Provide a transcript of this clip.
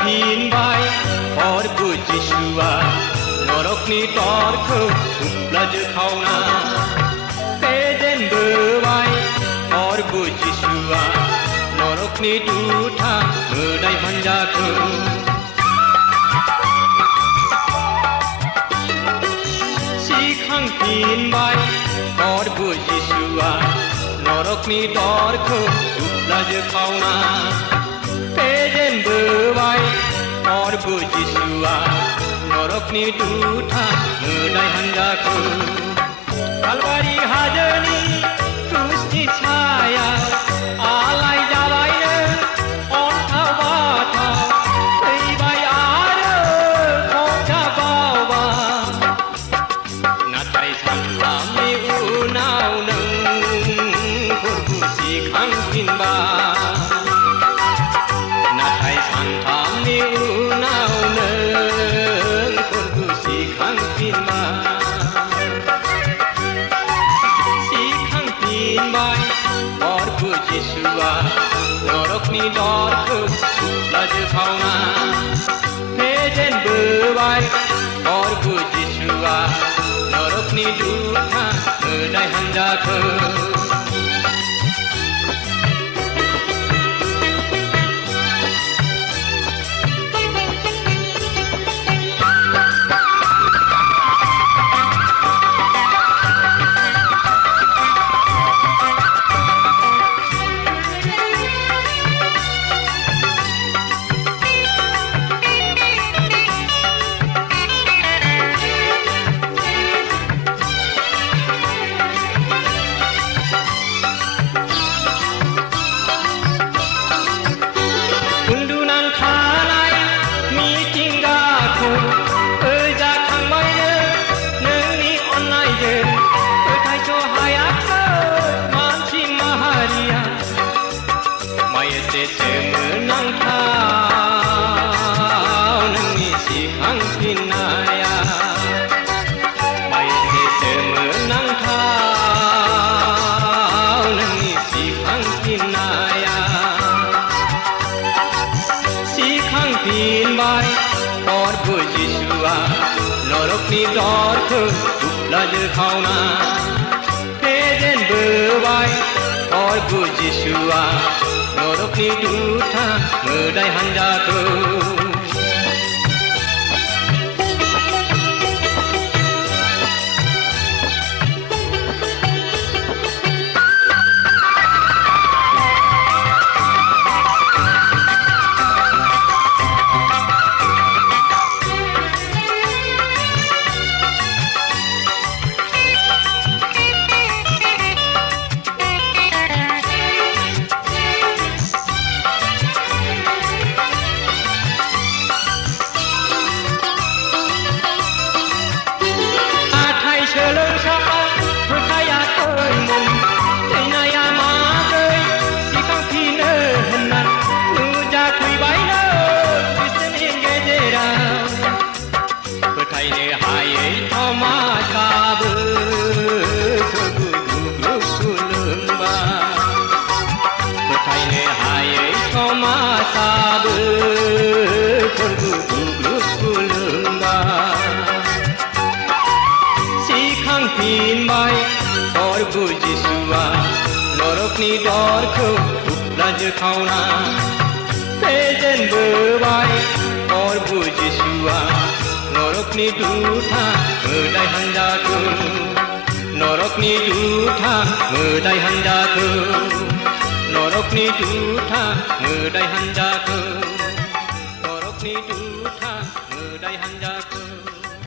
फिनबाय हरबो जिसुआ नरकनि दरखौ हुब्लाजोखावना फेजेनबोबाय हरबो जिसुआ नरकनि दुथा मोदाय हान्जाखौ सिखांफिनबाय हरबो जिसुआ नरकनि दरखौ हुब्लाजोखावना फेजेनबोबाय हरबो जिसुआ नरकनि दुथा मोदाय हान्जाखौ कालबारि हाजोनि क्रुसनि साया आलाय जाबायनो अन्थाव बाथाव थैबाय आरो खंजा बावबाय नाथाय सानथामनि उनाव नों हरबो सिखांफिनबाय नाथाय सानथामनि उनाव नों हरबो सिखांफिनबाय हरबो जिसुआ नरकनि दरखौ हुब्लाजोखावना फेजेनबोबाय हरबो जिसुआ नरकनि दुथा मोदाय हान्जाखौ सोमोनांथाव नोंनि सिखांफिननाया सोमोनांथाव नोंनि सिखांफिननाया सिखांफिनबाय हरबो जिसुआ नरकनि दरखौ हुब्लाजोखावना फेजेनबोबाय हरबो जिसुआ नरकनि दुथा मोदाय हान्जाखौ सिखांफिनबाय हरबो जिसुआ नरकनि दरखौ हुब्लाजोखावना फेजेनबोबाय हरबो जिसुआ नरकनि दुथा मोदाय हान्जाखौ नरकनि दुथा मोदाय हान्जाखौ नरकनि दुथा मोदाय हान्जाखौ